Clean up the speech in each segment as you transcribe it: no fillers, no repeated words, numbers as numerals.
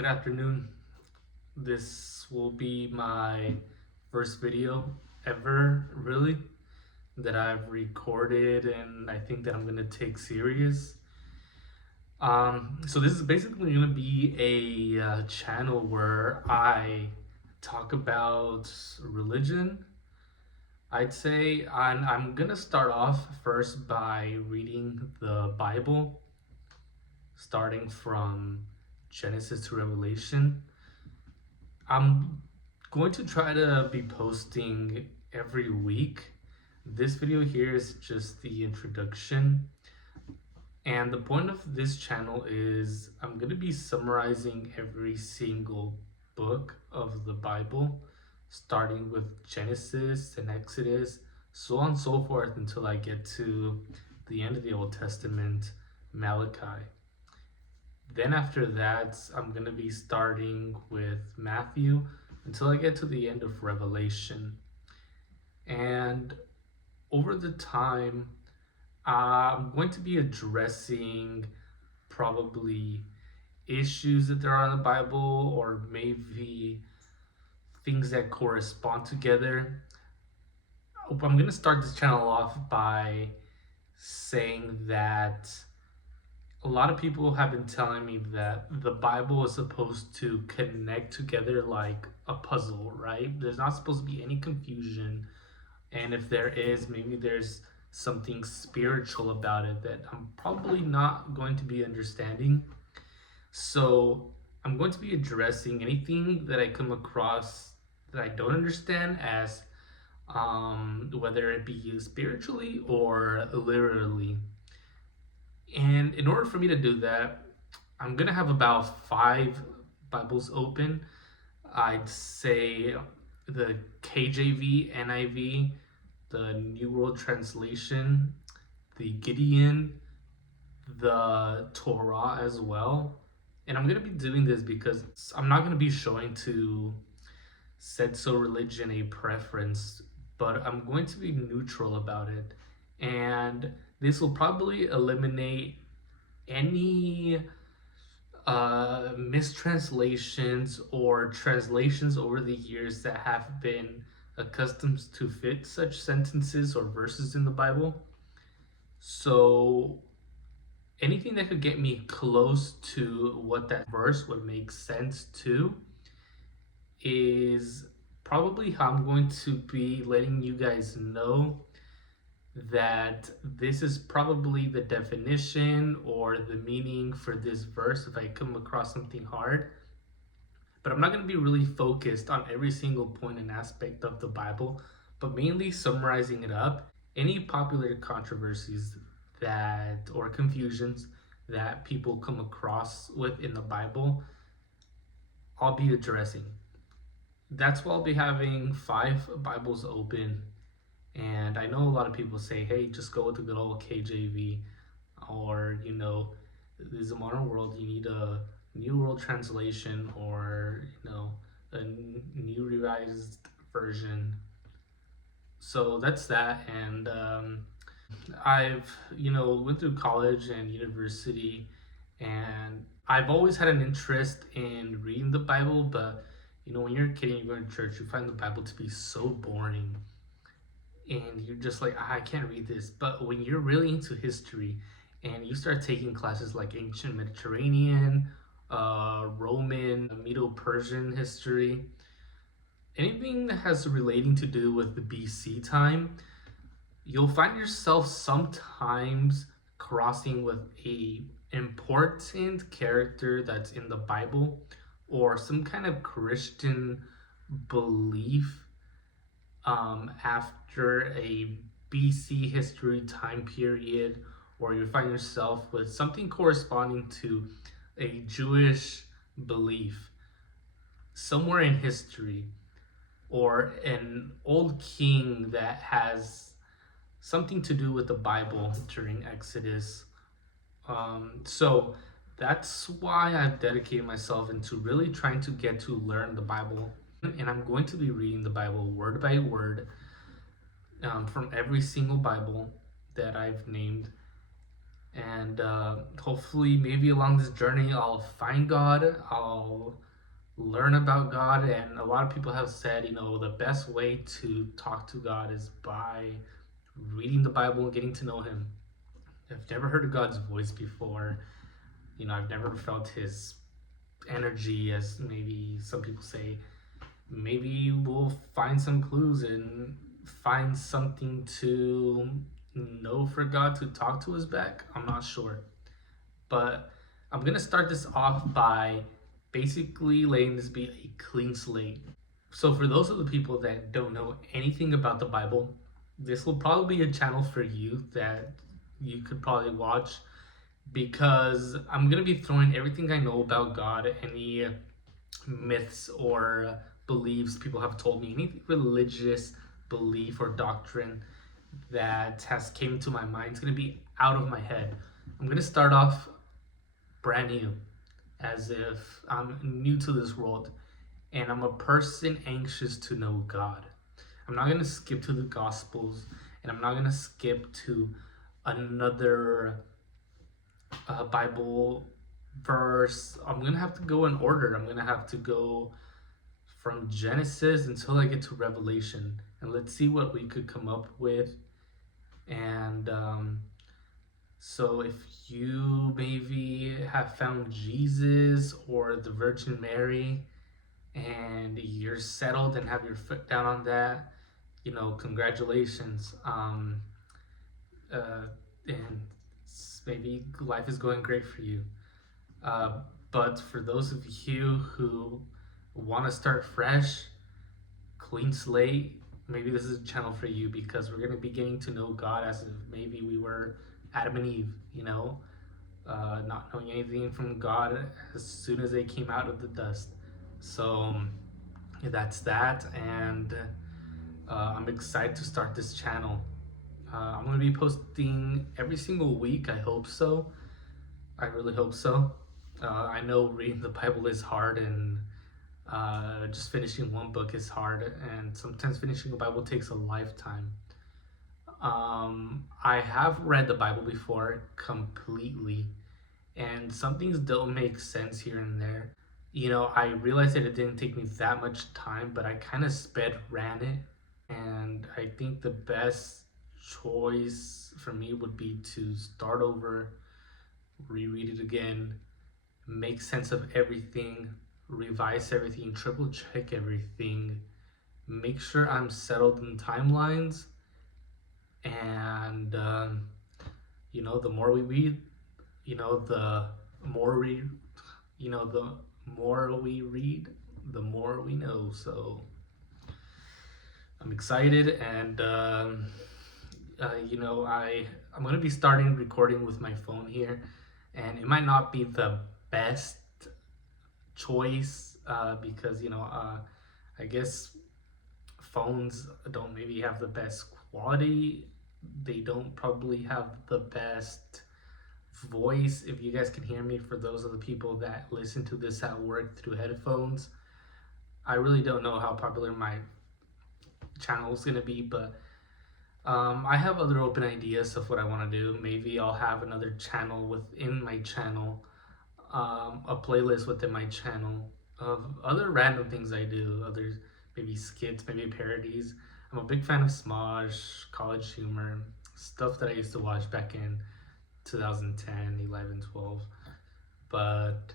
Good afternoon. This will be my first video ever, really, that I've recorded and I think that I'm gonna take serious. So this is basically gonna be a channel where I talk about religion. I'd say I'm gonna start off first by reading the Bible, starting from Genesis to Revelation. I'm going to try to be posting every week. This video here is just the introduction. And the point of this channel is I'm going to be summarizing every single book of the Bible, starting with Genesis and Exodus, so on and so forth until I get to the end of the Old Testament, Malachi. Then after that, I'm going to be starting with Matthew until I get to the end of Revelation. And over the time, I'm going to be addressing probably issues that there are in the Bible or maybe things that correspond together. I'm going to start this channel off by saying that a lot of people have been telling me that the Bible is supposed to connect together like a puzzle, right? There's not supposed to be any confusion. And if there is, maybe there's something spiritual about it that I'm probably not going to be understanding. So I'm going to be addressing anything that I come across that I don't understand as whether it be spiritually or literally. And in order for me to do that, I'm going to have about 5 Bibles open. I'd say the KJV, NIV, the New World Translation, the Gideon, the Torah as well. And I'm going to be doing this because I'm not going to be showing to said so religion a preference, but I'm going to be neutral about it. And this will probably eliminate any mistranslations or translations over the years that have been accustomed to fit such sentences or verses in the Bible. So anything that could get me close to what that verse would make sense to is probably how I'm going to be letting you guys know that this is probably the definition or the meaning for this verse if I come across something hard. But I'm not going to be really focused on every single point and aspect of the Bible, but mainly summarizing it up. Any popular controversies that or confusions that people come across with in the Bible, I'll be addressing. That's why I'll be having 5 Bibles open. And I know a lot of people say, hey, just go with the good old KJV, or, this is a modern world, you need a New World Translation or, a new revised version. So that's that. And I've, went through college and university, and I've always had an interest in reading the Bible, but, when you're a kid and you go to church, you find the Bible to be so boring. And you're just like, I can't read this. But when you're really into history and you start taking classes like ancient Mediterranean, Roman, Medo-Persian history, anything that has relating to do with the BC time, you'll find yourself sometimes crossing with a important character that's in the Bible or some kind of Christian belief after a BC history time period, or you find yourself with something corresponding to a Jewish belief somewhere in history, or an old king that has something to do with the Bible during Exodus. So that's why I've dedicated myself into really trying to get to learn the Bible. And I'm going to be reading the Bible word by word from every single Bible that I've named. And hopefully, maybe along this journey, I'll find God, I'll learn about God. And a lot of people have said, the best way to talk to God is by reading the Bible and getting to know Him. I've never heard of God's voice before. I've never felt His energy, as maybe some people say. Maybe we'll find some clues and find something to know for God to talk to us back. I'm not sure. But I'm going to start this off by basically letting this be a clean slate. So, for those of the people that don't know anything about the Bible, this will probably be a channel for you that you could probably watch, because I'm going to be throwing everything I know about God, any myths or beliefs people have told me, any religious belief or doctrine that has came to my mind. It's going to be out of my head. I'm going to start off brand new, as if I'm new to this world and I'm a person anxious to know God. I'm not going to skip to the Gospels, and I'm not going to skip to another Bible verse. I'm going to have to go in order. I'm going to have to go from Genesis until I get to Revelation, and let's see what we could come up with. And so, if you maybe have found Jesus or the Virgin Mary and you're settled and have your foot down on that, congratulations. And maybe life is going great for you. Uh, but for those of you who want to start fresh, clean slate, maybe this is a channel for you, because we're going to be getting to know God as if maybe we were Adam and Eve, not knowing anything from God as soon as they came out of the dust. So that's that, and I'm excited to start this channel. I'm going to be posting every single week. I hope so. I really hope so. I know reading the Bible is hard, and just finishing one book is hard, and sometimes finishing a Bible takes a lifetime. I have read the Bible before completely, and some things don't make sense here and there. I realized that it didn't take me that much time, but I kind of sped ran it, and I think the best choice for me would be to start over, reread it again, make sense of everything, revise everything, triple check everything, make sure I'm settled in timelines, and the more we read, the more we, the more we read, the more we know. So I'm excited, and I'm gonna be starting recording with my phone here, and it might not be the best choice, because I guess phones don't maybe have the best quality. They don't probably have the best voice. If you guys can hear me, for those of the people that listen to this at work through headphones, I really don't know how popular my channel is gonna be, but I have other open ideas of what I want to do. Maybe I'll have another channel within my channel, a playlist within my channel of other random things I do, other maybe skits, maybe parodies. I'm a big fan of Smosh, College Humor, stuff that I used to watch back in 2010, 11, 12. But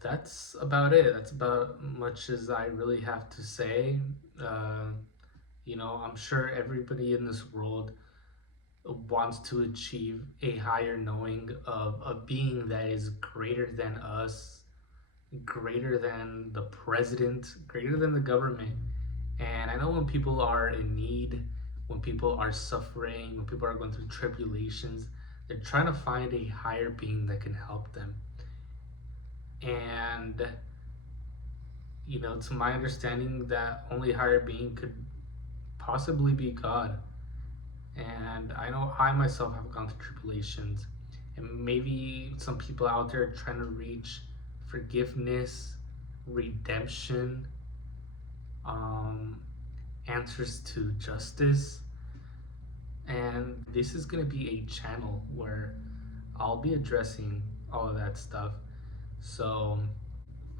that's about it. That's about much as I really have to say. I'm sure everybody in this world wants to achieve a higher knowing of a being that is greater than us, greater than the president, greater than the government. And I know when people are in need, when people are suffering, when people are going through tribulations, they're trying to find a higher being that can help them. And to my understanding, that only higher being could possibly be God. And I know I myself have gone through tribulations, and maybe some people out there are trying to reach forgiveness, redemption, answers to justice. and this is gonna be a channel where I'll be addressing all of that stuff. So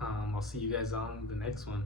I'll see you guys on the next one.